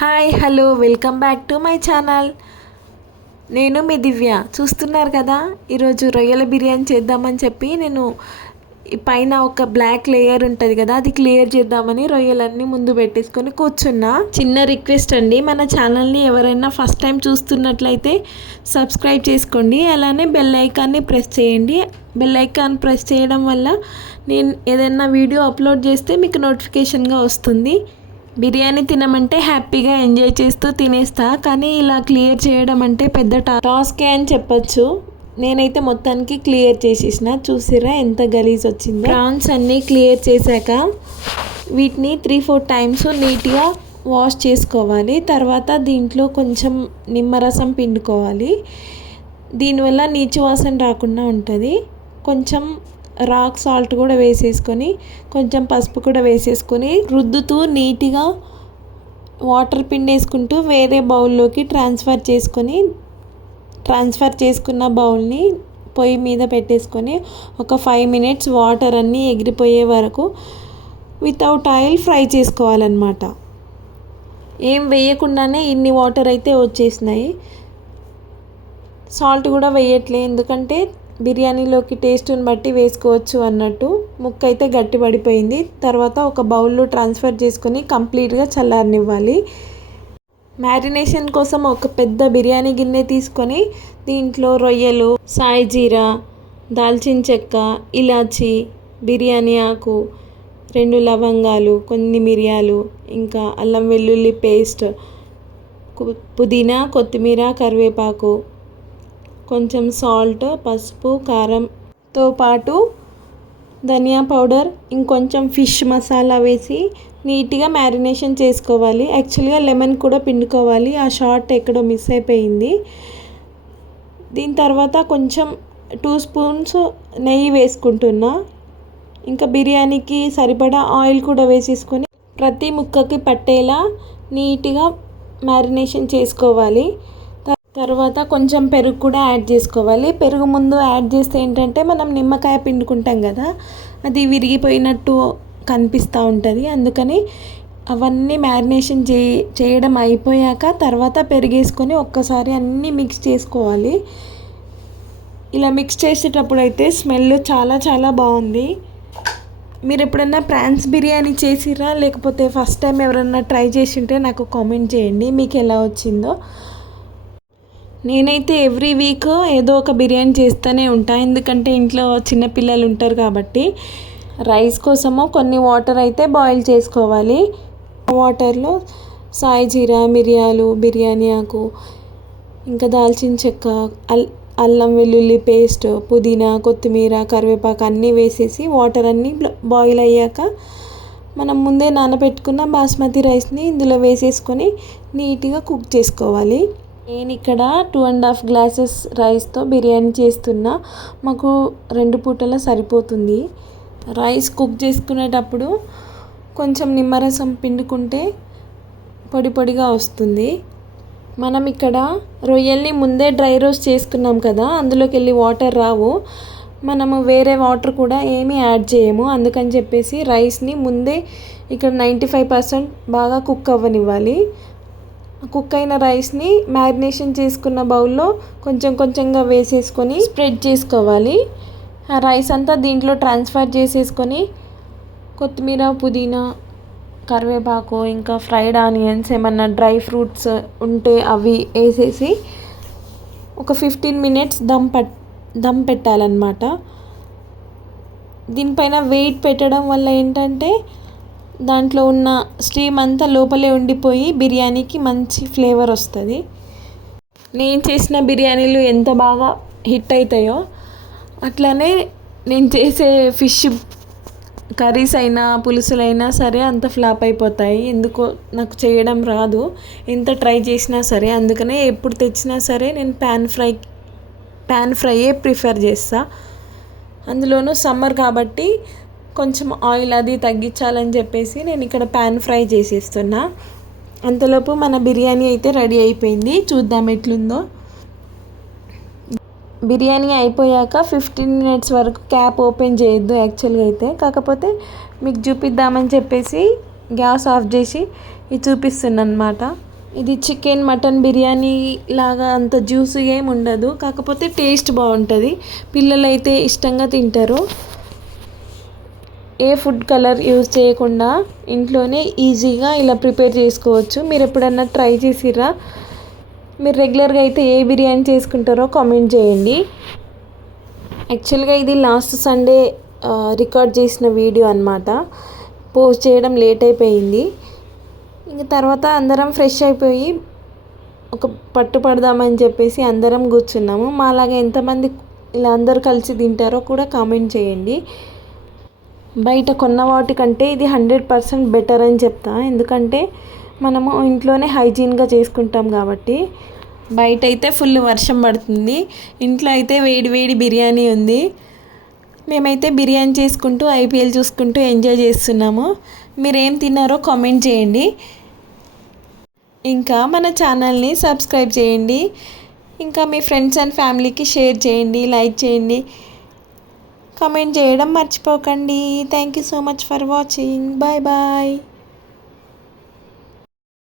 Hi hello welcome back to my channel. నేను మీ దివ్య. చూస్తున్నారు కదా ఈరోజు రొయ్యల బిర్యానీ చేద్దామని చెప్పి నేను పైన ఒక బ్లాక్ లేయర్ ఉంటుంది కదా అది క్లియర్ చేద్దామని రొయ్యలన్నీ ముందు పెట్టేసుకొని కూర్చున్నా. చిన్న రిక్వెస్ట్ అండి మన ఛానల్ని ఎవరైనా ఫస్ట్ టైం చూస్తున్నట్లయితే సబ్స్క్రైబ్ చేసుకోండి అలానే బెల్ ఐకాన్ని ప్రెస్ చేయండి. బెల్ ఐకాన్ ప్రెస్ చేయడం వల్ల నేను ఏదైనా వీడియో అప్లోడ్ చేస్తే మీకు నోటిఫికేషన్గా వస్తుంది. బిర్యానీ తినమంటే హ్యాపీగా ఎంజాయ్ చేస్తూ తినేస్తా కానీ ఇలా క్లియర్ చేయడం అంటే పెద్ద టా టాస్కే అని చెప్పొచ్చు. నేనైతే మొత్తానికి క్లియర్ చేసేసిన. చూసిరా ఎంత గలీజ్ వచ్చిందో. ప్రాన్స్ అన్నీ క్లియర్ చేశాక వీటిని త్రీ ఫోర్ టైమ్స్ నీట్గా వాష్ చేసుకోవాలి. తర్వాత దీంట్లో కొంచెం నిమ్మరసం పిండుకోవాలి. దీనివల్ల నీచు వాసన రాకుండా ఉంటుంది. కొంచెం రాక్ సాల్ట్ కూడా వేసేసుకొని కొంచెం పసుపు కూడా వేసేసుకొని రుద్దుతూ నీట్గా వాటర్ పిండేసుకుంటూ వేరే బౌల్లోకి ట్రాన్స్ఫర్ చేసుకొని ట్రాన్స్ఫర్ చేసుకున్న బౌల్ని పొయ్యి మీద పెట్టేసుకొని ఒక ఫైవ్ మినిట్స్ వాటర్ అన్నీ ఎగిరిపోయే వరకు వితౌట్ ఆయిల్ ఫ్రై చేసుకోవాలన్నమాట. ఏం వేయకుండానే ఇన్ని వాటర్ అయితే వచ్చేసినాయి. సాల్ట్ కూడా వేయట్లే ఎందుకంటే బిర్యానీలోకి టేస్ట్ని బట్టి వేసుకోవచ్చు అన్నట్టు. ముక్క అయితే గట్టి పడిపోయింది తర్వాత ఒక బౌల్లో ట్రాన్స్ఫర్ చేసుకొని కంప్లీట్గా చల్లారనివ్వాలి. మ్యారినేషన్ కోసం ఒక పెద్ద బిర్యానీ గిన్నె తీసుకొని దీంట్లో రొయ్యలు సాయి జీరా దాల్చిన చెక్క ఇలాచి బిర్యానీ ఆకు రెండు లవంగాలు కొన్ని మిరియాలు ఇంకా అల్లం వెల్లుల్లి పేస్ట్ పుదీనా కొత్తిమీర కరివేపాకు కొంచెం సాల్ట్ పసుపు కారంతో పాటు ధనియా పౌడర్ ఇంకొంచెం ఫిష్ మసాలా వేసి నీట్గా మ్యారినేషన్ చేసుకోవాలి. యాక్చువల్గా లెమన్ కూడా పిండుకోవాలి. ఆ షార్ట్ ఎక్కడో మిస్ అయిపోయింది. దీని తర్వాత కొంచెం టూ స్పూన్స్ నెయ్యి వేసుకుంటున్నా. ఇంకా బిర్యానీకి సరిపడా ఆయిల్ కూడా వేసేసుకొని ప్రతి ముక్కకి పట్టేలా నీట్గా మ్యారినేషన్ చేసుకోవాలి. తర్వాత కొంచెం పెరుగు కూడా యాడ్ చేసుకోవాలి. పెరుగు ముందు యాడ్ చేస్తే ఏంటంటే మనం నిమ్మకాయ పిండుకుంటాం కదా అది విరిగిపోయినట్టు కనిపిస్తూ ఉంటుంది. అందుకని అవన్నీ మ్యారినేషన్ చే చేయడం అయిపోయాక తర్వాత పెరిగేసుకొని ఒక్కసారి అన్నీ మిక్స్ చేసుకోవాలి. ఇలా మిక్స్ చేసేటప్పుడు అయితే స్మెల్ చాలా చాలా బాగుంది. మీరు ఎప్పుడన్నా ప్రాన్స్ బిర్యానీ చేసిరా లేకపోతే ఫస్ట్ టైం ఎవరన్నా ట్రై చేసి ఉంటే నాకు కామెంట్ చేయండి. మీకు ఎలా వచ్చిందో. నేనైతే ఎవ్రీ వీక్ ఏదో ఒక బిర్యానీ చేస్తూనే ఉంటా. ఎందుకంటే ఇంట్లో చిన్నపిల్లలు ఉంటారు కాబట్టి రైస్ కోసము కొన్ని వాటర్ అయితే బాయిల్ చేసుకోవాలి. వాటర్లో సాయి జీరా మిరియాలు బిర్యానీ ఆకు ఇంకా దాల్చిన చెక్క అల్ అల్లం వెల్లుల్లి పేస్ట్ పుదీనా కొత్తిమీర కరివేపాకు అన్నీ వేసేసి వాటర్ అన్నీ బాయిల్ అయ్యాక మనం ముందే నానబెట్టుకున్న బాస్మతి రైస్ని ఇందులో వేసేసుకొని నీట్గా కుక్ చేసుకోవాలి. నేను ఇక్కడ టూ అండ్ హాఫ్ గ్లాసెస్ రైస్తో బిర్యానీ చేస్తున్నా. మాకు రెండు పూటల సరిపోతుంది. రైస్ కుక్ చేసుకునేటప్పుడు కొంచెం నిమ్మరసం పిండుకుంటే పొడి పొడిగా వస్తుంది. మనం ఇక్కడ రొయ్యల్ని ముందే డ్రై రోస్ట్ చేసుకున్నాం కదా అందులోకి వెళ్ళి వాటర్ రావు. మనము వేరే వాటర్ కూడా ఏమీ యాడ్ చేయము. అందుకని చెప్పేసి రైస్ని ముందే ఇక్కడ నైంటీ ఫైవ్ పర్సెంట్ బాగా కుక్ అవ్వనివ్వాలి. కుక్ అయిన రైస్ని మ్యారినేషన్ చేసుకున్న బౌల్లో కొంచెం కొంచెంగా వేసేసుకొని స్ప్రెడ్ చేసుకోవాలి. ఆ రైస్ అంతా దీంట్లో ట్రాన్స్ఫర్ చేసేసుకొని కొత్తిమీర పుదీనా కరివేపాకు ఇంకా ఫ్రైడ్ ఆనియన్స్ ఏమన్నా డ్రై ఫ్రూట్స్ ఉంటే అవి వేసేసి ఒక ఫిఫ్టీన్ మినిట్స్ దమ్ పట్ దమ్ పెట్టాలన్నమాట. దీనిపైన వెయిట్ పెట్టడం వల్ల ఏంటంటే దాంట్లో ఉన్న స్టీమ్ అంతా లోపలే ఉండిపోయి బిర్యానీకి మంచి ఫ్లేవర్ వస్తుంది. నేను చేసిన బిర్యానీలు ఎంత బాగా హిట్ అవుతాయో అట్లనే నేను చేసే ఫిష్ కర్రీస్ అయినా పులుసులైనా సరే అంత ఫ్లాప్ అయిపోతాయి. ఎందుకో నాకు చేయడం రాదు. ఎంత ట్రై చేసినా సరే అందుకనే ఎప్పుడు తెచ్చినా సరే నేను ప్యాన్ ఫ్రై ప్యాన్ ఫ్రైయే ప్రిఫర్ చేస్తాను అందులోనూ సమ్మర్ కాబట్టి కొంచెం ఆయిల్ అది తగ్గించాలని చెప్పేసి నేను ఇక్కడ ప్యాన్ ఫ్రై చేసేస్తున్నా. అంతలోపు మన బిర్యానీ అయితే రెడీ అయిపోయింది. చూద్దాం ఎట్లుందో. బిర్యానీ అయిపోయాక ఫిఫ్టీన్ మినిట్స్ వరకు క్యాప్ ఓపెన్ చేయొద్దు యాక్చువల్గా అయితే. కాకపోతే మీకు చూపిద్దామని చెప్పేసి గ్యాస్ ఆఫ్ చేసి ఇది చూపిస్తున్నమాట అనమాట ఇది చికెన్ మటన్ బిర్యానీ లాగా అంత జ్యూస్ ఏమి ఉండదు. కాకపోతే టేస్ట్ బాగుంటుంది. పిల్లలు అయితే ఇష్టంగా తింటారు. ఏ ఫుడ్ కలర్ యూజ్ చేయకుండా ఇంట్లోనే ఈజీగా ఇలా ప్రిపేర్ చేసుకోవచ్చు. మీరు ఎప్పుడన్నా ట్రై చేసిరా మీరు రెగ్యులర్గా అయితే ఏ బిర్యానీ చేసుకుంటారో కామెంట్ చేయండి. యాక్చువల్గా ఇది లాస్ట్ సండే రికార్డ్ చేసిన వీడియో అనమాట పోస్ట్ చేయడం లేట్ అయిపోయింది. ఇంక తర్వాత అందరం ఫ్రెష్ అయిపోయి ఒక పట్టు పడదామని చెప్పేసి అందరం కూర్చున్నాము. మాలాగా ఎంతమంది ఇలా అందరు కలిసి తింటారో కూడా కామెంట్ చేయండి. బయట కొన్న వాటికంటే ఇది హండ్రెడ్ పర్సెంట్ బెటర్ అని చెప్తా. ఎందుకంటే మనము ఇంట్లోనే హైజీన్గా చేసుకుంటాం కాబట్టి. బయట అయితే ఫుల్ వర్షం పడుతుంది. ఇంట్లో అయితే వేడి వేడి బిర్యానీ ఉంది. మేమైతే బిర్యానీ చేసుకుంటూ ఐపీఎల్ చూసుకుంటూ ఎంజాయ్ చేస్తున్నాము. మీరు ఏం తిన్నారో కామెంట్ చేయండి. ఇంకా మన ఛానల్ని సబ్స్క్రైబ్ చేయండి. ఇంకా మీ ఫ్రెండ్స్ అండ్ ఫ్యామిలీకి షేర్ చేయండి లైక్ చేయండి. కామెంట్ చేయడం మర్చిపోకండి. Thank you so much for watching bye bye